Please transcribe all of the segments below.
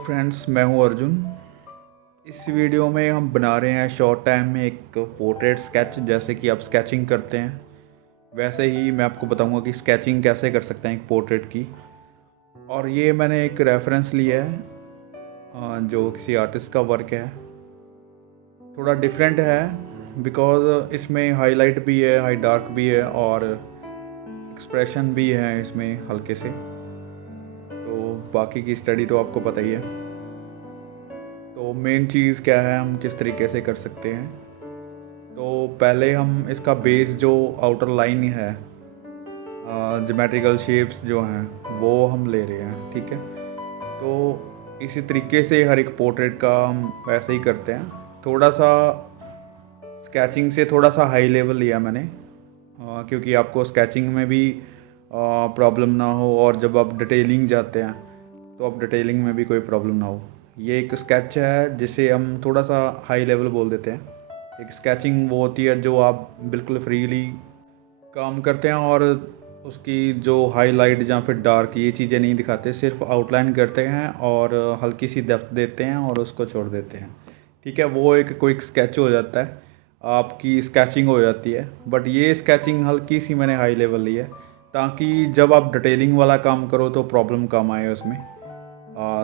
Friends, मैं हूं अर्जुन। इस वीडियो में हम बना रहे हैं शॉर्ट टाइम में एक पोर्ट्रेट स्केच। जैसे कि आप स्केचिंग करते हैं वैसे ही मैं आपको बताऊंगा कि स्केचिंग कैसे कर सकते हैं एक पोर्ट्रेट की। और ये मैंने एक रेफरेंस लिया है जो किसी आर्टिस्ट का वर्क है। थोड़ा डिफरेंट है बिकॉज इसमें हाईलाइट भी है, हाई डार्क भी है और एक्सप्रेशन भी है इसमें हल्के से। तो बाकी की स्टडी तो आपको पता ही है। तो मेन चीज़ क्या है, हम किस तरीके से कर सकते हैं। तो पहले हम इसका बेस जो आउटर लाइन है, ज्योमेट्रिकल शेप्स जो हैं वो हम ले रहे हैं, ठीक है। तो इसी तरीके से हर एक पोर्ट्रेट का हम वैसे ही करते हैं। थोड़ा सा स्केचिंग से थोड़ा सा हाई लेवल लिया मैंने, क्योंकि आपको स्केचिंग में भी प्रॉब्लम ना हो और जब आप डिटेलिंग जाते हैं तो आप डिटेलिंग में भी कोई प्रॉब्लम ना हो। ये एक स्केच है जिसे हम थोड़ा सा हाई लेवल बोल देते हैं। एक स्केचिंग वो होती है जो आप बिल्कुल फ्रीली काम करते हैं और उसकी जो हाईलाइट या फिर डार्क ये चीज़ें नहीं दिखाते, सिर्फ आउटलाइन करते हैं और हल्की सी डेप्थ देते हैं और उसको छोड़ देते हैं, ठीक है। वो एक क्विक स्केच हो जाता है, आपकी स्केचिंग हो जाती है। बट ये स्केचिंग हल्की सी मैंने हाई लेवल ली है ताकि जब आप डिटेलिंग वाला काम करो तो प्रॉब्लम कम आए उसमें।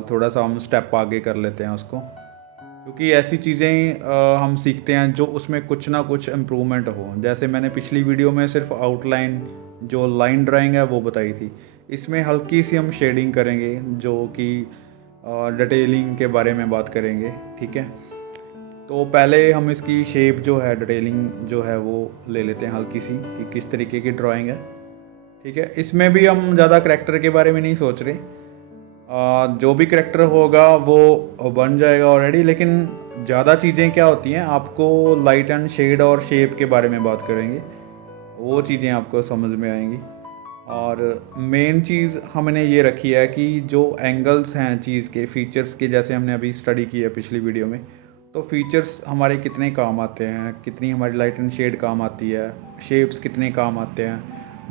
थोड़ा सा हम स्टेप आगे कर लेते हैं उसको, क्योंकि ऐसी चीज़ें हम सीखते हैं जो उसमें कुछ ना कुछ इम्प्रूवमेंट हो। जैसे मैंने पिछली वीडियो में सिर्फ आउटलाइन जो लाइन ड्राइंग है वो बताई थी, इसमें हल्की सी हम शेडिंग करेंगे जो कि डिटेलिंग के बारे में बात करेंगे, ठीक है। तो पहले हम इसकी शेप जो है, डिटेलिंग जो है वो ले लेते हैं हल्की सी कि किस तरीके की ड्राइंग है, ठीक है। इसमें भी हम ज़्यादा करैक्टर के बारे में नहीं सोच रहे, जो भी करैक्टर होगा वो बन जाएगा ऑलरेडी। लेकिन ज़्यादा चीज़ें क्या होती हैं, आपको लाइट एंड शेड और शेप के बारे में बात करेंगे, वो चीज़ें आपको समझ में आएंगी। और मेन चीज़ हमने ये रखी है कि जो एंगल्स हैं चीज़ के, फीचर्स के, जैसे हमने अभी स्टडी की है पिछली वीडियो में, तो फीचर्स हमारे कितने काम आते हैं, कितनी हमारी लाइट एंड शेड काम आती है, शेप्स कितने काम आते हैं,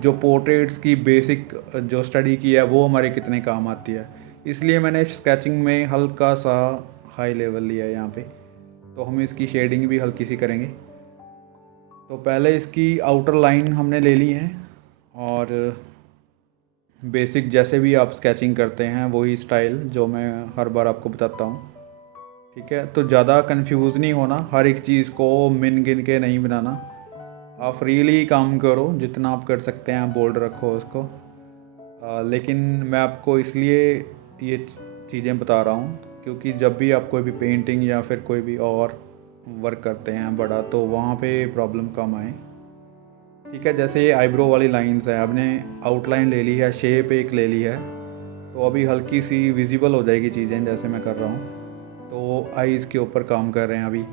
जो पोर्ट्रेट्स की बेसिक जो स्टडी की है वो हमारे कितने काम आती है। इसलिए मैंने स्केचिंग में हल्का सा हाई लेवल लिया है यहाँ पे। तो हम इसकी शेडिंग भी हल्की सी करेंगे। तो पहले इसकी आउटर लाइन हमने ले ली है और बेसिक जैसे भी आप स्केचिंग करते हैं वही स्टाइल जो मैं हर बार आपको बताता हूँ, ठीक है। तो ज़्यादा कंफ्यूज नहीं होना, हर एक चीज़ को मिन गिन के नहीं बनाना। आप फ्रीली काम करो, जितना आप कर सकते हैं बोल्ड रखो उसको। लेकिन मैं आपको इसलिए ये चीज़ें बता रहा हूँ क्योंकि जब भी आप कोई भी पेंटिंग या फिर कोई भी और वर्क करते हैं बड़ा, तो वहाँ पे प्रॉब्लम कम आए, ठीक है। जैसे ये आईब्रो वाली लाइंस है, आपने आउटलाइन ले ली है, शेप एक ले ली है, तो अभी हल्की सी विजिबल हो जाएगी चीज़ें जैसे मैं कर रहा हूँ। तो आईज़ के ऊपर काम कर रहे हैं अभी,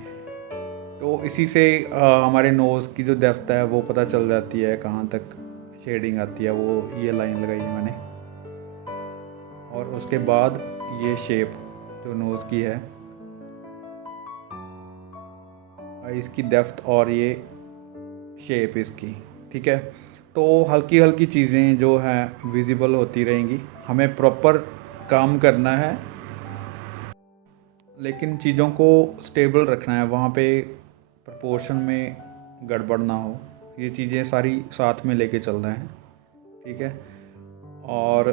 तो इसी से हमारे नोज़ की जो डेप्थ है वो पता चल जाती है, कहाँ तक शेडिंग आती है। वो ये लाइन लगाई है मैंने, और उसके बाद ये शेप जो नोज़ की है, आईज़ की डेप्थ और ये शेप इसकी, ठीक है। तो हल्की हल्की चीज़ें जो हैं विजिबल होती रहेंगी। हमें प्रॉपर काम करना है लेकिन चीज़ों को स्टेबल रखना है, वहाँ पे प्रपोर्शन में गड़बड़ ना हो। ये चीज़ें सारी साथ में लेके चल रहे हैं, ठीक है। और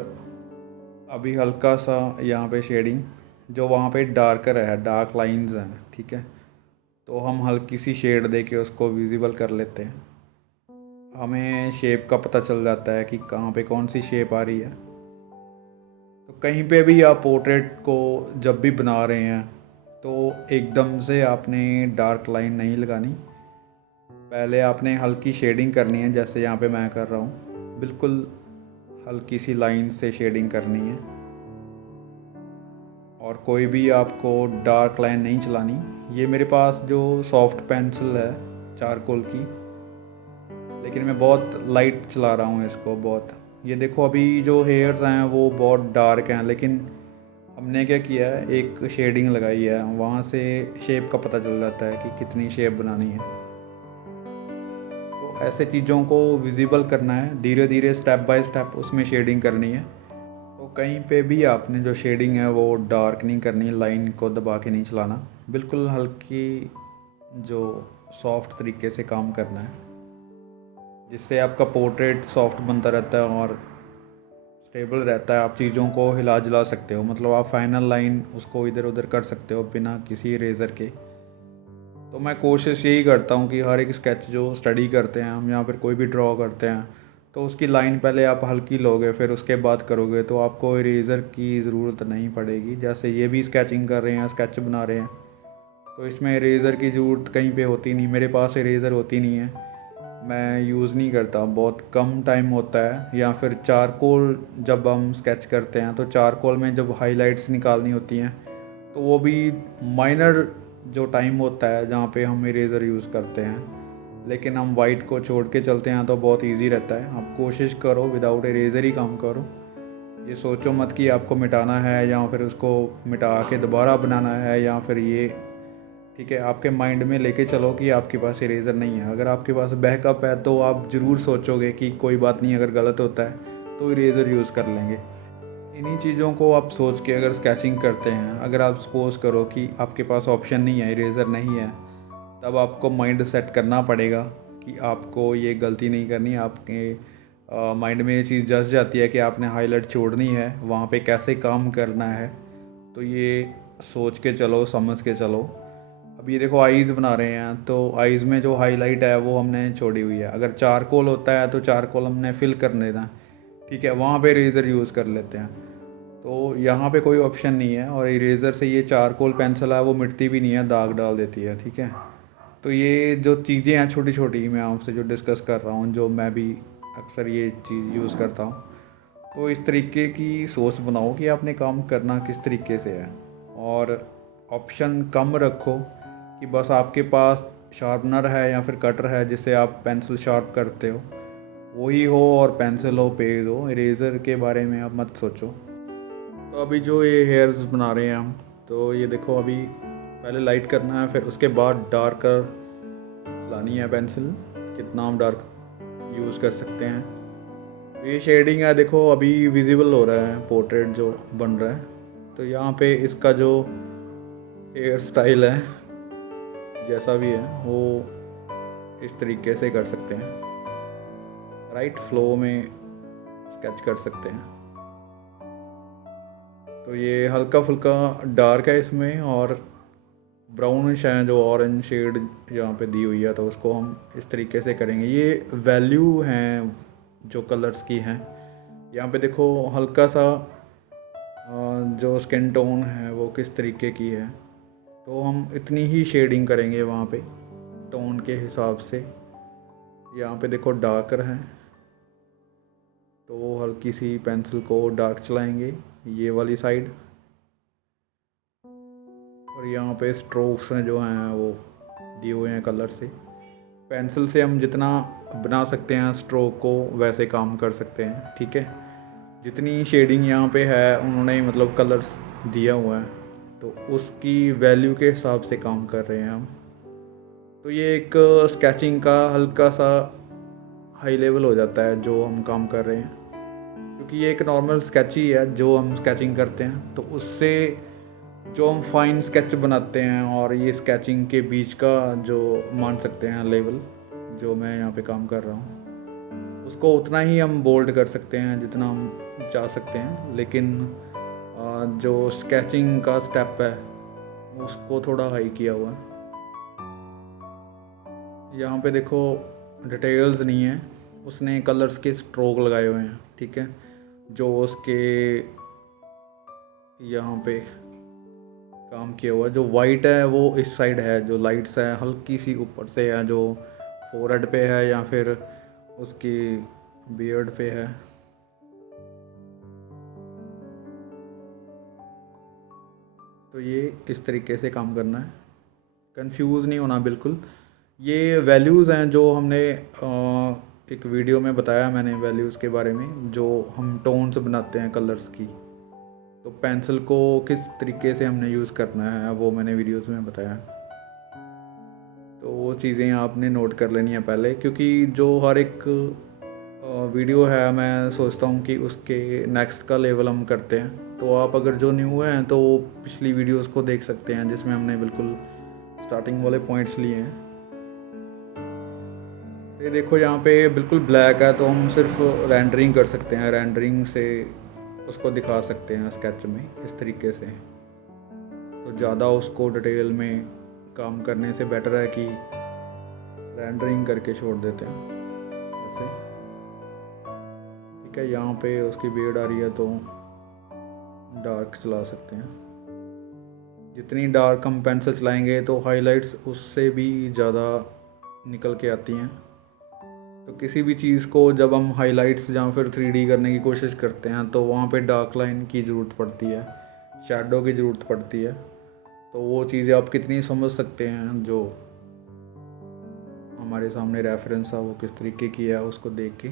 अभी हल्का सा यहाँ पे शेडिंग, जो वहाँ पे डार्कर है, डार्क लाइंस हैं, ठीक है। तो हम हल्की सी शेड दे के उसको विजिबल कर लेते हैं। हमें शेप का पता चल जाता है कि कहाँ पे कौन सी शेप आ रही है। तो कहीं पे भी आप पोर्ट्रेट को जब भी बना रहे हैं तो एकदम से आपने डार्क लाइन नहीं लगानी, पहले आपने हल्की शेडिंग करनी है, जैसे यहाँ पे मैं कर रहा हूँ। बिल्कुल हल्की सी लाइन से शेडिंग करनी है और कोई भी आपको डार्क लाइन नहीं चलानी। ये मेरे पास जो सॉफ्ट पेंसिल है चारकोल की, लेकिन मैं बहुत लाइट चला रहा हूँ इसको बहुत। ये देखो अभी जो हेयर्स हैं वो बहुत डार्क हैं, लेकिन हमने क्या किया है, एक शेडिंग लगाई है, वहाँ से शेप का पता चल जाता है कि कितनी शेप बनानी है। तो ऐसे चीज़ों को विजिबल करना है, धीरे धीरे स्टेप बाय स्टेप उसमें शेडिंग करनी है। तो कहीं पे भी आपने जो शेडिंग है वो डार्क नहीं करनी, लाइन को दबा के नहीं चलाना, बिल्कुल हल्की जो सॉफ्ट तरीके से काम करना है, जिससे आपका पोर्ट्रेट सॉफ्ट बनता रहता है और स्टेबल रहता है। आप चीज़ों को हिला जुला सकते हो, मतलब आप फाइनल लाइन उसको इधर उधर कर सकते हो बिना किसी इरेज़र के। तो मैं कोशिश यही करता हूँ कि हर एक स्केच जो स्टडी करते हैं हम या फिर कोई भी ड्रॉ करते हैं, तो उसकी लाइन पहले आप हल्की लोगे, फिर उसके बाद करोगे तो आपको इरेज़र की ज़रूरत नहीं पड़ेगी। जैसे ये भी स्केचिंग कर रहे हैं, स्केच बना रहे हैं, तो इसमें इरेज़र की ज़रूरत कहीं पे होती नहीं। मेरे पास इरेज़र होती नहीं है, मैं यूज़ नहीं करता, बहुत कम टाइम होता है। या फिर चारकोल जब हम स्केच करते हैं तो चारकोल में जब हाइलाइट्स निकालनी होती हैं तो वो भी माइनर जो टाइम होता है जहाँ पे हम इरेज़र यूज़ करते हैं, लेकिन हम वाइट को छोड़ के चलते हैं तो बहुत इजी रहता है। आप कोशिश करो विदाउट इरेज़र ही काम करो। ये सोचो मत कि आपको मिटाना है या फिर उसको मिटा के दोबारा बनाना है, या फिर ये ठीक है आपके माइंड में लेके चलो कि आपके पास इरेज़र नहीं है। अगर आपके पास बैकअप है तो आप ज़रूर सोचोगे कि कोई बात नहीं, अगर गलत होता है तो इरेज़र यूज़ कर लेंगे। इन्हीं चीज़ों को आप सोच के अगर स्केचिंग करते हैं, अगर आप सपोज़ करो कि आपके पास ऑप्शन नहीं है, इरेज़र नहीं है, तब आपको माइंड सेट करना पड़ेगा कि आपको ये गलती नहीं करनी। आपके माइंड में ये चीज़ जस जाती है कि आपने हाईलाइट छोड़नी है, वहाँ पे कैसे काम करना है, तो ये सोच के चलो, समझ के चलो। अब ये देखो आईज़ बना रहे हैं, तो आईज़ में जो हाईलाइट है वो हमने छोड़ी हुई है। अगर चारकोल होता है तो चारकोल हमने फिल कर देना, ठीक है, वहाँ पे इरेज़र यूज़ कर लेते हैं। तो यहाँ पे कोई ऑप्शन नहीं है, और इरेज़र से ये चारकोल पेंसिल है वो मिटती भी नहीं है, दाग डाल देती है, ठीक है। तो ये जो चीज़ें हैं छोटी छोटी, मैं आपसे जो डिस्कस कर रहा हूँ, जो मैं भी अक्सर ये चीज़ यूज़ करता हूँ, तो इस तरीके की सोच बनाओ कि आपने काम करना किस तरीके से है, और ऑप्शन कम रखो कि बस आपके पास शार्पनर है या फिर कटर है जिससे आप पेंसिल शार्प करते हो, वही हो, और पेंसिल हो, पेज हो, इरेज़र के बारे में आप मत सोचो। तो अभी जो ये हेयर्स बना रहे हैं हम, तो ये देखो अभी पहले लाइट करना है, फिर उसके बाद डार्कर लानी है पेंसिल, कितना हम डार्क यूज़ कर सकते हैं। ये शेडिंग है, देखो अभी विजिबल हो रहा है पोर्ट्रेट जो बन रहा है। तो यहाँ पे इसका जो हेयर स्टाइल है, जैसा भी है, वो इस तरीके से कर सकते हैं, राइट फ्लो में स्केच कर सकते हैं। तो ये हल्का फुल्का डार्क है इसमें, और ब्राउनिश है जो ऑरेंज शेड यहाँ पे दी हुई है, तो उसको हम इस तरीके से करेंगे। ये वैल्यू हैं जो कलर्स की हैं। यहाँ पे देखो हल्का सा जो स्किन टोन है वो किस तरीके की है, तो हम इतनी ही शेडिंग करेंगे वहाँ पे टोन के हिसाब से। यहाँ पे देखो डार्कर है, तो हल्की सी पेंसिल को डार्क चलाएंगे ये वाली साइड, और यहाँ पे स्ट्रोक्स हैं जो हैं वो दिए हुए हैं कलर से। पेंसिल से हम जितना बना सकते हैं स्ट्रोक को वैसे काम कर सकते हैं, ठीक है। जितनी शेडिंग यहाँ पे है उन्होंने मतलब कलर्स दिया हुआ है, तो उसकी वैल्यू के हिसाब से काम कर रहे हैं हम। तो ये एक स्केचिंग का हल्का सा हाई लेवल हो जाता है जो हम काम कर रहे हैं, क्योंकि ये एक नॉर्मल स्केच ही है जो हम स्केचिंग करते हैं, तो उससे जो हम फाइन स्केच बनाते हैं और ये स्केचिंग के बीच का जो मान सकते हैं लेवल जो मैं यहाँ पे काम कर रहा हूँ, उसको उतना ही हम बोल्ड कर सकते हैं जितना हम चाह सकते हैं। लेकिन जो स्केचिंग का स्टेप है उसको थोड़ा हाई किया हुआ है। यहाँ पे देखो डिटेल्स नहीं है, उसने कलर्स के स्ट्रोक लगाए हुए हैं, ठीक है। जो उसके यहाँ पे काम किया हुआ है, जो वाइट है वो इस साइड है, जो लाइट्स है हल्की सी ऊपर से है, जो फोरहेड पे है या फिर उसकी बियर्ड पे है। तो ये इस तरीके से काम करना है, कंफ्यूज नहीं होना बिल्कुल। ये वैल्यूज़ हैं जो हमने एक वीडियो में बताया मैंने वैल्यूज़ के बारे में, जो हम टोन्स बनाते हैं कलर्स की, तो पेंसिल को किस तरीके से हमने यूज़ करना है वो मैंने वीडियोस में बताया। तो वो चीज़ें आपने नोट कर लेनी है पहले, क्योंकि जो हर एक वीडियो है, मैं सोचता हूँ कि उसके नेक्स्ट का लेवल हम करते हैं। तो आप अगर जो न्यू हैं तो पिछली वीडियोस को देख सकते हैं जिसमें हमने बिल्कुल स्टार्टिंग वाले पॉइंट्स लिए हैं। तो ये देखो यहाँ पे बिल्कुल ब्लैक है, तो हम सिर्फ रेंडरिंग कर सकते हैं, रेंडरिंग से उसको दिखा सकते हैं स्केच में इस तरीके से। तो ज़्यादा उसको डिटेल में काम करने से बेटर है कि रेंडरिंग करके छोड़ देते हैं ऐसे। ठीक है, यहाँ पे उसकी बियर्ड आ रही है तो डार्क चला सकते हैं। जितनी डार्क हम पेंसिल चलाएंगे तो हाइलाइट्स उससे भी ज़्यादा निकल के आती हैं। तो किसी भी चीज़ को जब हम हाइलाइट्स या फिर 3D करने की कोशिश करते हैं तो वहाँ पे डार्क लाइन की ज़रूरत पड़ती है, शैडो की ज़रूरत पड़ती है। तो वो चीज़ें आप कितनी समझ सकते हैं, जो हमारे सामने रेफरेंस है वो किस तरीके की है उसको देख के।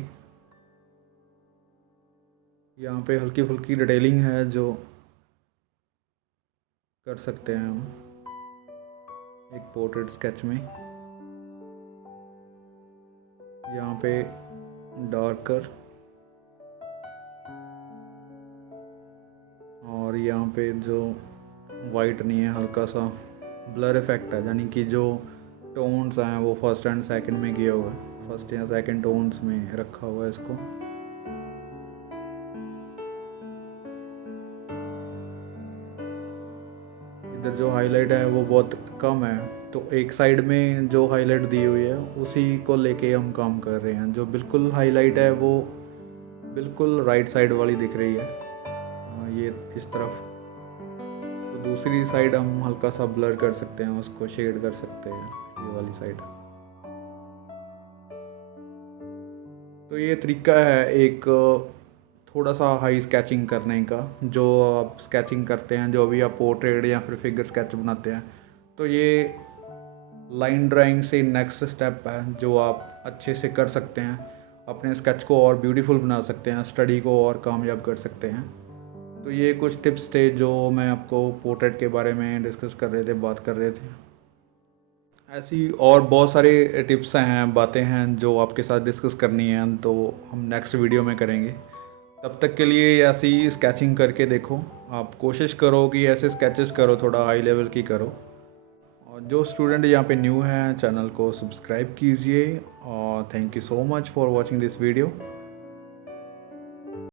यहाँ पे हल्की फुल्की डिटेलिंग है जो कर सकते हैं हम एक पोर्ट्रेट स्केच में। यहाँ पे डार्कर और यहाँ पे जो वाइट नहीं है, हल्का सा ब्लर इफेक्ट है, यानी कि जो टोन्स हैं वो फर्स्ट एंड सेकंड में किया हुआ है, फर्स्ट या सेकंड टोन्स में रखा हुआ है इसको। इधर जो हाईलाइट है वो बहुत कम है, तो एक साइड में जो हाईलाइट दी हुई है उसी को लेके हम काम कर रहे हैं। जो बिल्कुल हाईलाइट है वो बिल्कुल राइट साइड वाली दिख रही है, ये इस तरफ। तो दूसरी साइड हम हल्का सा ब्लर कर सकते हैं, उसको शेड कर सकते हैं, ये वाली साइड। तो ये तरीका है एक थोड़ा सा हाई स्केचिंग करने का। जो आप स्केचिंग करते हैं, जो भी आप पोर्ट्रेट या फिर फिगर स्केच बनाते हैं, तो ये लाइन ड्राइंग से नेक्स्ट स्टेप है जो आप अच्छे से कर सकते हैं, अपने स्केच को और ब्यूटीफुल बना सकते हैं, स्टडी को और कामयाब कर सकते हैं। तो ये कुछ टिप्स थे जो मैं आपको पोर्ट्रेट के बारे में डिस्कस कर रहे थे, बात कर रहे थे। ऐसी और बहुत सारे टिप्स हैं, बातें हैं जो आपके साथ डिस्कस करनी है, तो हम नेक्स्ट वीडियो में करेंगे। तब तक के लिए ऐसी ही स्केचिंग करके देखो, आप कोशिश करो कि ऐसे स्केचेस करो, थोड़ा हाई लेवल की करो। और जो स्टूडेंट यहाँ पे न्यू हैं, चैनल को सब्सक्राइब कीजिए। और thank you so much for watching this video.